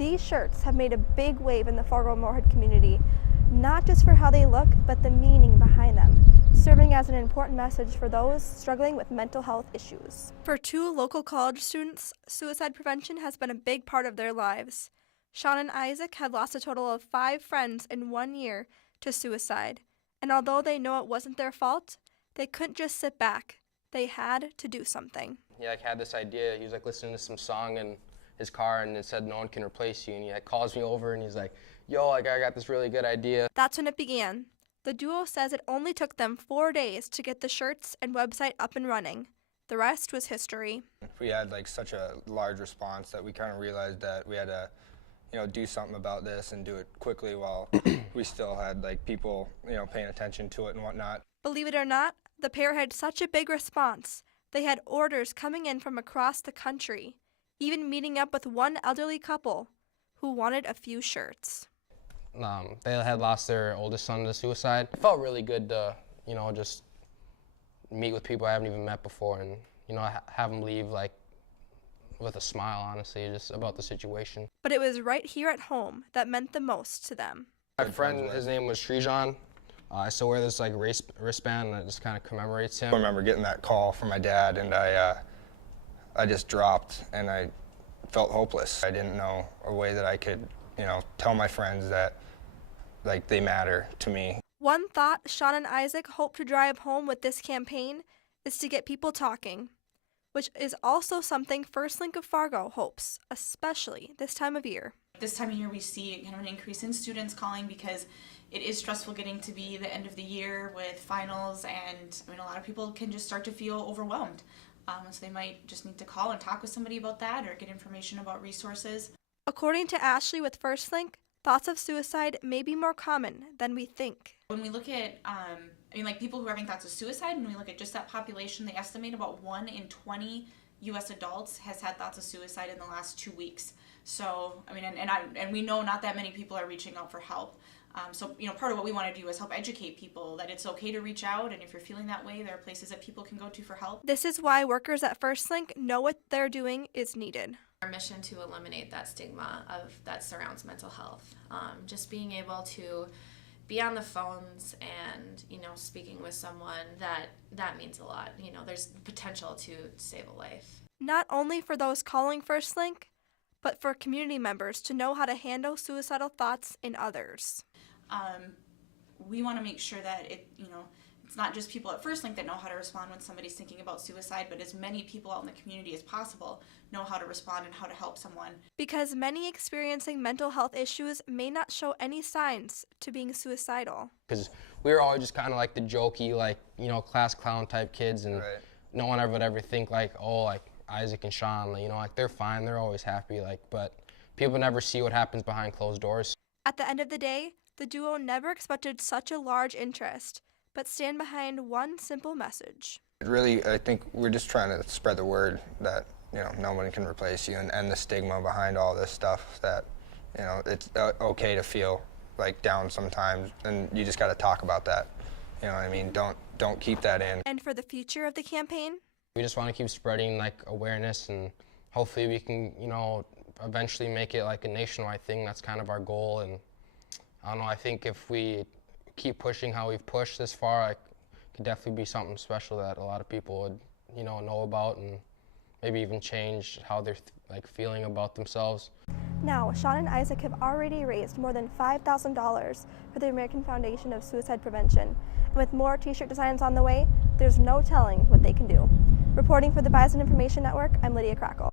These shirts have made a big wave in the Fargo Moorhead community, not just for how they look, but the meaning behind them, serving as an important message for those struggling with mental health issues. For two local college students, suicide prevention has been a big part of their lives. Sean and Isaac have lost a total of 5 friends in 1 year to suicide, and although they know it wasn't their fault, they couldn't just sit back. They had to do something. He had this idea. He was listening to some song in his car, and it said no one can replace you, and he calls me over and he's like, yo, I got this really good idea. That's when it began. The duo says it only took them 4 days to get the shirts and website up and running. The rest was history. We had such a large response that we kind of realized that we had to do something about this and do it quickly while we still had people paying attention to it and whatnot. Believe it or not, the pair had such a big response. They had orders coming in from across the country, even meeting up with one elderly couple who wanted a few shirts. They had lost their oldest son to suicide. It felt really good to, just meet with people I haven't even met before and, have them leave with a smile, honestly, just about the situation. But it was right here at home that meant the most to them. My friend, his name was Srijan. I still wear this wristband that just kind of commemorates him. I remember getting that call from my dad, and I just dropped, and I felt hopeless. I didn't know a way that I could, tell my friends that they matter to me. One thought Sean and Isaac hope to drive home with this campaign is to get people talking, which is also something First Link of Fargo hopes, especially this time of year. This time of year we see kind of an increase in students calling because it is stressful getting to be the end of the year with finals, and a lot of people can just start to feel overwhelmed. So they might just need to call and talk with somebody about that or get information about resources. According to Ashley with First Link, thoughts of suicide may be more common than we think. When we look at, people who are having thoughts of suicide, when we look at just that population, they estimate about 1 in 20 U.S. adults has had thoughts of suicide in the last 2 weeks. So, and we know not that many people are reaching out for help. So, part of what we want to do is help educate people that it's okay to reach out, and if you're feeling that way, there are places that people can go to for help. This is why workers at First Link know what they're doing is needed. Our mission to eliminate that stigma that surrounds mental health. Just being able to be on the phones and, speaking with someone, that means a lot. There's potential to save a life. Not only for those calling First Link, but for community members to know how to handle suicidal thoughts in others. We want to make sure that it's not just people at First Link that know how to respond when somebody's thinking about suicide, but as many people out in the community as possible know how to respond and how to help someone. Because many experiencing mental health issues may not show any signs to being suicidal. Because we were always just kind of the jokey, class clown type kids, and Right. No one would ever think Isaac and Sean, they're fine, they're always happy, but people never see what happens behind closed doors. At the end of the day, the duo never expected such a large interest, but stand behind one simple message. Really, I think we're just trying to spread the word that, no one can replace you, and end the stigma behind all this stuff, that, it's okay to feel down sometimes, and you just got to talk about that. You know what I mean? Don't keep that in. And for the future of the campaign? We just want to keep spreading awareness, and hopefully we can, eventually make it a nationwide thing. That's kind of our goal, and I don't know, I think if we keep pushing how we've pushed this far, it could definitely be something special that a lot of people would, know about, and maybe even change how they're feeling about themselves. Now, Sean and Isaac have already raised more than $5,000 for the American Foundation of Suicide Prevention. And with more t-shirt designs on the way, there's no telling what they can do. Reporting for the Bison Information Network, I'm Lydia Crackle.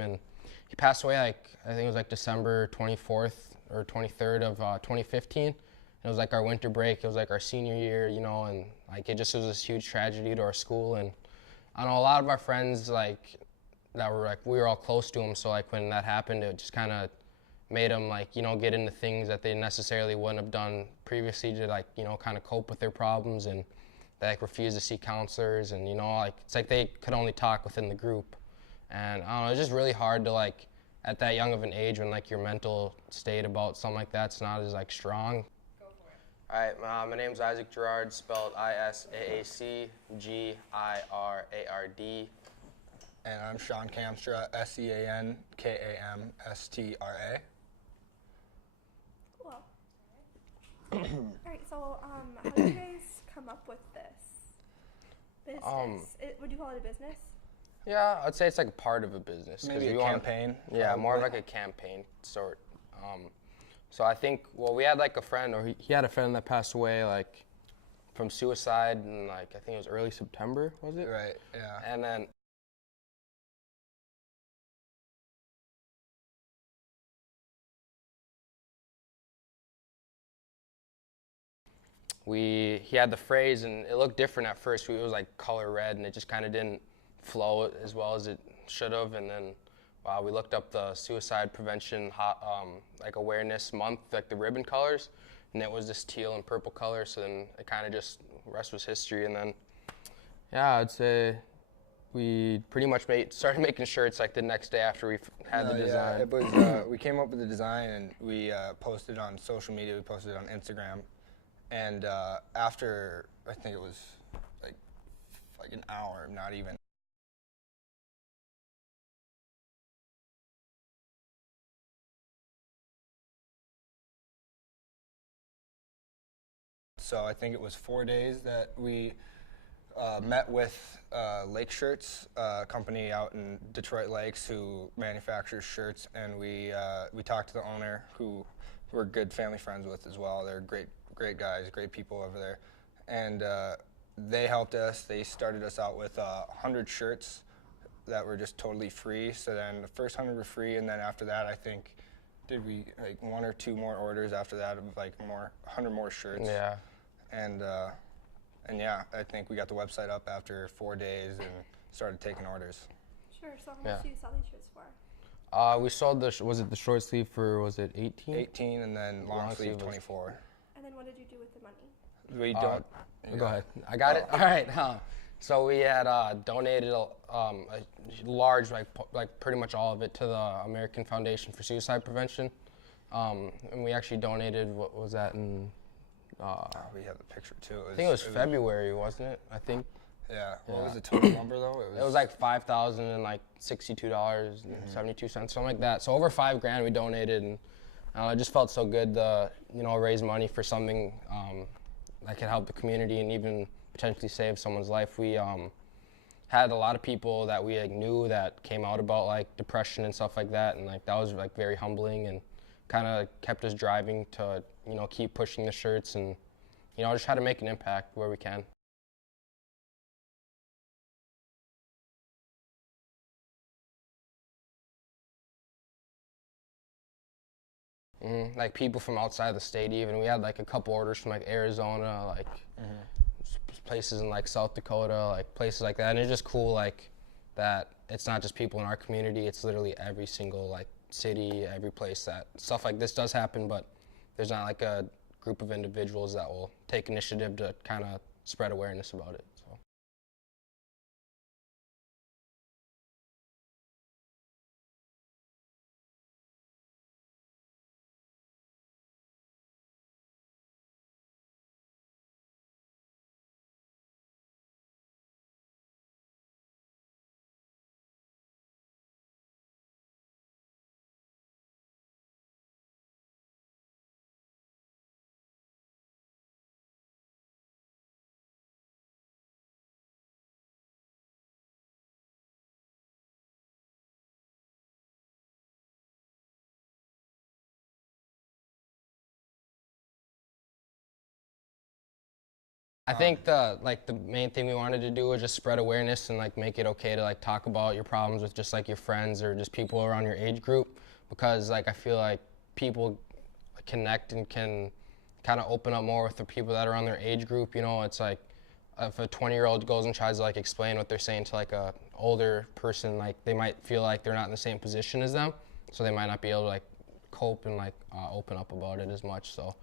And he passed away like, I think it was like December 24th or 23rd of 2015. It was like our winter break. It was like our senior year, you know, and like it just was this huge tragedy to our school. And I know a lot of our friends like that were like, we were all close to him. So like when that happened, it just kind of made them like, you know, get into things that they necessarily wouldn't have done previously to like, you know, kind of cope with their problems. And they like refused to see counselors, and you know, like it's like they could only talk within the group. And I don't know, it's just really hard to like, at that young of an age when like your mental state about something like that's not as like strong. Go for it. All right, my name's Isaac Gerard, spelled ISAAC GIRARD. And I'm Sean Kamstra, SeanKamstra. Cool. All right, so how did you guys come up with this business? Would you call it a business? Yeah, I'd say it's like a part of a business. Maybe a we want- campaign. Yeah, more of like a campaign sort. So I think, well, we had like a friend, or he had a friend that passed away like from suicide, and like I think it was early September, was it? Right, yeah. And then he had the phrase, and it looked different at first. It was like color red, and it just kind of didn't flow as well as it should have. And then we looked up the suicide prevention like awareness month, like the ribbon colors, and it was this teal and purple color. So then it kind of just, the rest was history. And then, yeah, I'd say we pretty much started making shirts like the next day after we had the design. Yeah, it was, we came up with the design, and we posted on social media. We posted it on Instagram. And after, I think it was like an hour, not even. So I think it was 4 days that we met with Lake Shirts, a company out in Detroit Lakes who manufactures shirts, and we talked to the owner, who we're good family friends with as well. They're great guys, great people over there, and they helped us. They started us out with 100 shirts that were just totally free. So then the first 100 were free, and then after that, I think, did we like 1 or 2 more orders after that of like 100 more shirts? Yeah. And yeah, I think we got the website up after 4 days and started taking orders. Sure. So how much do you sell these shirts for? We sold was it the short sleeve for, was it 18? 18, and then long sleeve 24. And then what did you do with the money? We don't. Go ahead. I got it. All right. So we had donated a large, like pretty much all of it, to the American Foundation for Suicide Prevention, and we actually donated. What was that in? We have the picture too. I think it was February, wasn't it? I think. Yeah. What was the total number though? It was like $5,062.72, something like that. So over $5,000 we donated, and it just felt so good to raise money for something that could help the community and even potentially save someone's life. We had a lot of people that we knew that came out about like depression and stuff like that, and like that was like very humbling and kind of kept us driving to keep pushing the shirts and just try to make an impact where we can. Like people from outside the state even. We had like a couple orders from like Arizona, like places in like South Dakota, like places like that. And it's just cool like that it's not just people in our community, it's literally every single like city, every place that stuff like this does happen, but there's not like a group of individuals that will take initiative to kind of spread awareness about it. I think the main thing we wanted to do was just spread awareness and like make it okay to like talk about your problems with just like your friends or just people around your age group, because like I feel like people connect and can kind of open up more with the people that are on their age group. You know, it's like if a 20-year-old goes and tries to like explain what they're saying to like a older person, like they might feel like they're not in the same position as them, so they might not be able to like cope and like open up about it as much. So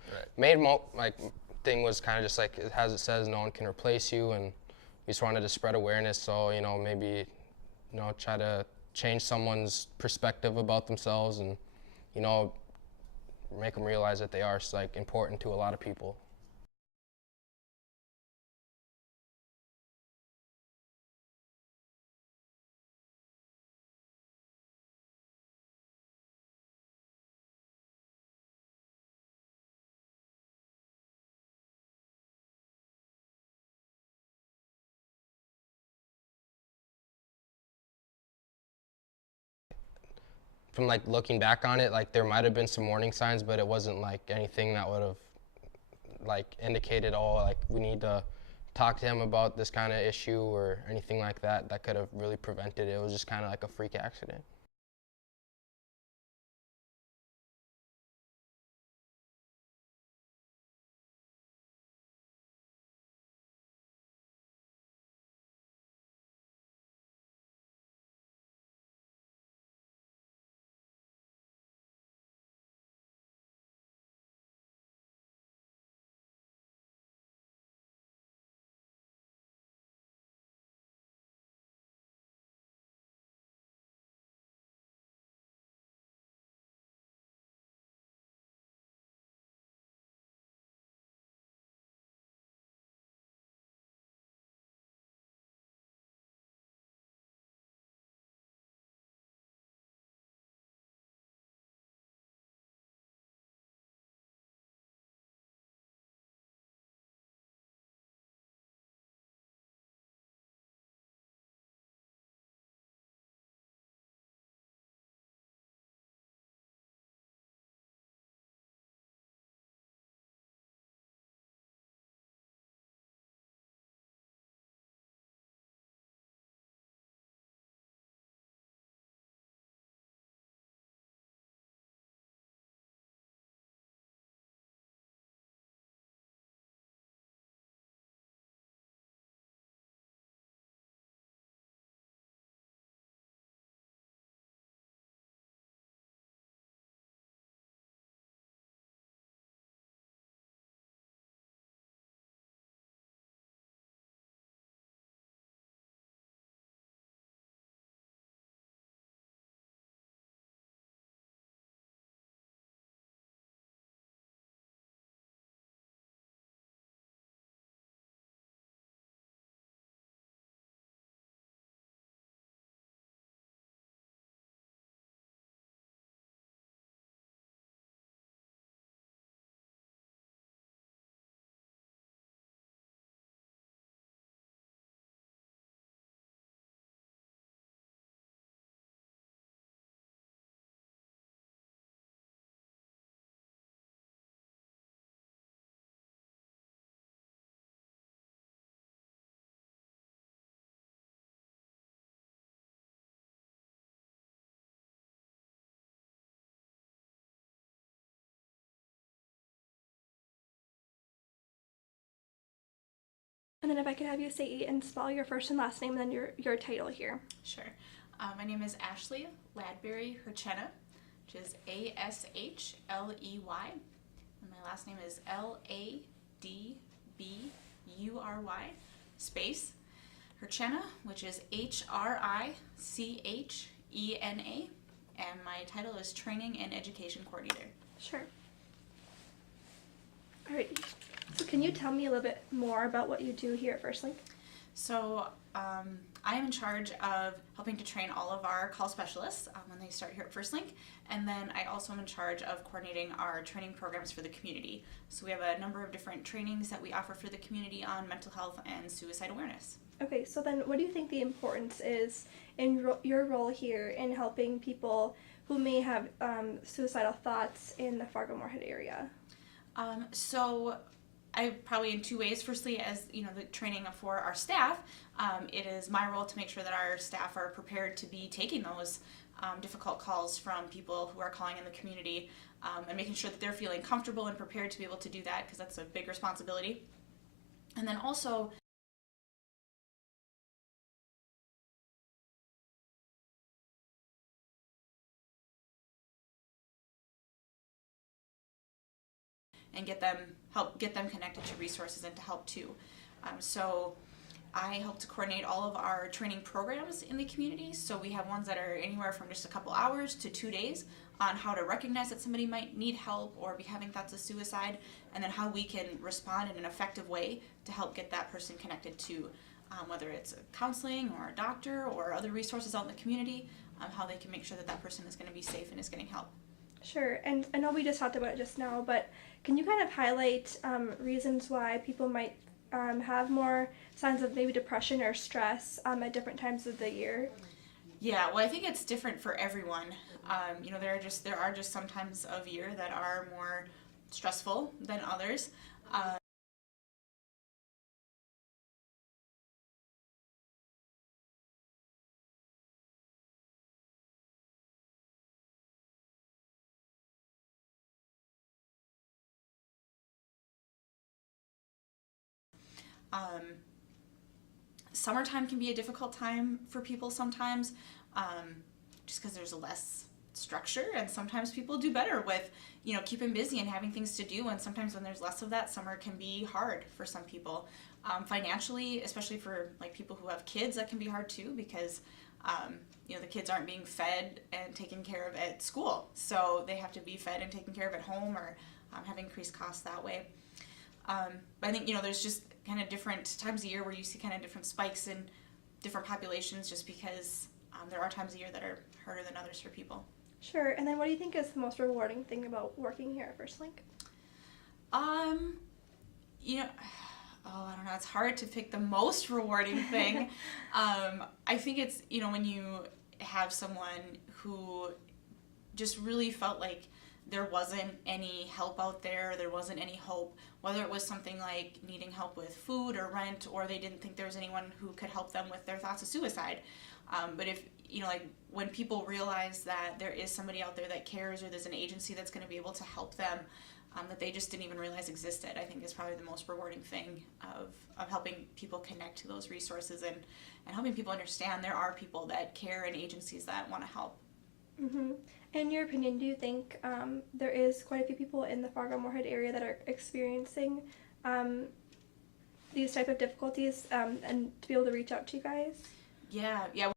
thing was kind of just like as it says, no one can replace you, and we just wanted to spread awareness. So maybe try to change someone's perspective about themselves, and make them realize that they are like important to a lot of people. From like looking back on it, like there might have been some warning signs, but it wasn't like anything that would have like indicated, oh, like we need to talk to him about this kind of issue or anything like that that could have really prevented it. It was just kind of like a freak accident. And then if I could have you say and spell your first and last name and then your title here. Sure. My name is Ashley Ladberry Herchena, which is Ashley, and my last name is Ladbury space Herchena, which is Hricchena, and my title is Training and Education Coordinator. Sure. All right. So can you tell me a little bit more about what you do here at First Link? So I am in charge of helping to train all of our call specialists when they start here at First Link, and then I also am in charge of coordinating our training programs for the community. So we have a number of different trainings that we offer for the community on mental health and suicide awareness. Okay, so then what do you think the importance is in your role here in helping people who may have suicidal thoughts in the Fargo Moorhead area? So I probably in two ways. Firstly, as you know, the training for our staff, it is my role to make sure that our staff are prepared to be taking those difficult calls from people who are calling in the community, and making sure that they're feeling comfortable and prepared to be able to do that, because that's a big responsibility. And then also and help get them connected to resources and to help too. So I help to coordinate all of our training programs in the community. So we have ones that are anywhere from just a couple hours to 2 days on how to recognize that somebody might need help or be having thoughts of suicide, and then how we can respond in an effective way to help get that person connected to whether it's counseling or a doctor or other resources out in the community, how they can make sure that that person is going to be safe and is getting help. Sure, and I know we just talked about it just now, but can you kind of highlight reasons why people might have more signs of maybe depression or stress at different times of the year? Yeah, well, I think it's different for everyone. You know, there are just some times of year that are more stressful than others. Summertime can be a difficult time for people sometimes, just because there's less structure, and sometimes people do better with, you know, keeping busy and having things to do, and sometimes when there's less of that, summer can be hard for some people. Financially, especially for like people who have kids, that can be hard too, because you know, the kids aren't being fed and taken care of at school, so they have to be fed and taken care of at home, or have increased costs that way. I think, you know, there's just kind of different times of year where you see kind of different spikes in different populations, just because there are times of year that are harder than others for people. Sure, and then what do you think is the most rewarding thing about working here at First Link? You know, I don't know, it's hard to pick the most rewarding thing. I think it's, you know, when you have someone who just really felt like there wasn't any help out there wasn't any hope, whether it was something like needing help with food or rent, or they didn't think there was anyone who could help them with their thoughts of suicide. But if, you know, like when people realize that there is somebody out there that cares, or there's an agency that's going to be able to help them, that they just didn't even realize existed, I think is probably the most rewarding thing of helping people connect to those resources, and helping people understand there are people that care and agencies that want to help. Mm-hmm. In your opinion, do you think there is quite a few people in the Fargo Moorhead area that are experiencing these type of difficulties, and to be able to reach out to you guys? Yeah.